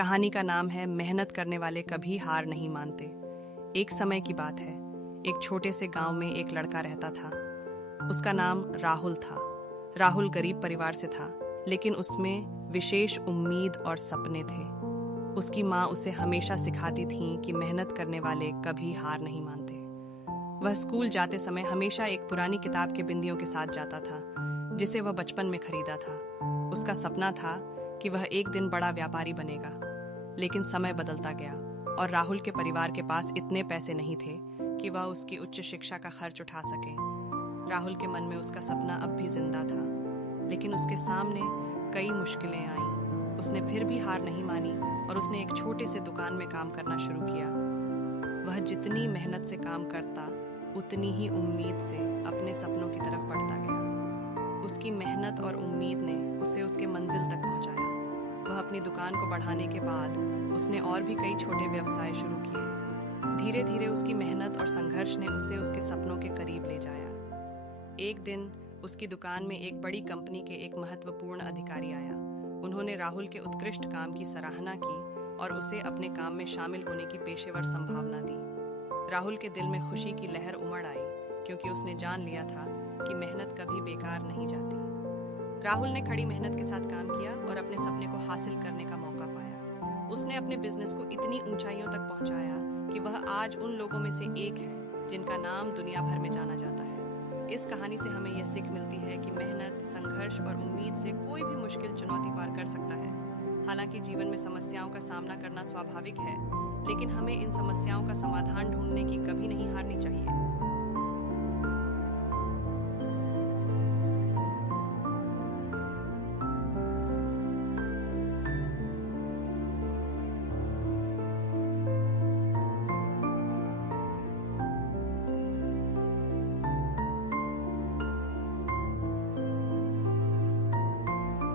कहानी का नाम है मेहनत करने वाले कभी हार नहीं मानते। एक समय की बात है, एक छोटे से गांव में एक लड़का रहता था। उसका नाम राहुल था। राहुल गरीब परिवार से था, लेकिन उसमें विशेष उम्मीद और सपने थे। उसकी माँ उसे हमेशा सिखाती थी कि मेहनत करने वाले कभी हार नहीं मानते। वह स्कूल जाते समय हमेशा एक पुरानी किताब के बिंदियों के साथ जाता था, जिसे वह बचपन में खरीदा था। उसका सपना था कि वह एक दिन बड़ा व्यापारी बनेगा। लेकिन समय बदलता गया और राहुल के परिवार के पास इतने पैसे नहीं थे कि वह उसकी उच्च शिक्षा का खर्च उठा सके। राहुल के मन में उसका सपना अब भी जिंदा था, लेकिन उसके सामने कई मुश्किलें आईं। उसने फिर भी हार नहीं मानी और उसने एक छोटे से दुकान में काम करना शुरू किया। वह जितनी मेहनत से काम करता, उतनी ही उम्मीद से अपने सपनों की तरफ बढ़ता गया। उसकी मेहनत और उम्मीद ने उसे उसके मंजिल तक पहुंचाया। वह अपनी दुकान को बढ़ाने के बाद उसने और भी कई छोटे व्यवसाय शुरू किए। धीरे धीरे उसकी मेहनत और संघर्ष ने उसे उसके सपनों के करीब ले जाया। एक दिन उसकी दुकान में एक बड़ी कंपनी के एक महत्वपूर्ण अधिकारी आया। उन्होंने राहुल के उत्कृष्ट काम की सराहना की और उसे अपने काम में शामिल होने की पेशेवर संभावना दी। राहुल के दिल में खुशी की लहर उमड़ आई, क्योंकि उसने जान लिया था कि मेहनत कभी बेकार नहीं जाती। राहुल ने कड़ी मेहनत के साथ काम किया और अपने सपने को हासिल करने का मौका पाया। उसने अपने बिजनेस को इतनी ऊंचाइयों तक पहुंचाया कि वह आज उन लोगों में से एक है जिनका नाम दुनिया भर में जाना जाता है। इस कहानी से हमें यह सीख मिलती है कि मेहनत, संघर्ष और उम्मीद से कोई भी मुश्किल चुनौती पार कर सकता है। हालांकि जीवन में समस्याओं का सामना करना स्वाभाविक है, लेकिन हमें इन समस्याओं का समाधान ढूंढने की कभी नहीं हारनी चाहिए।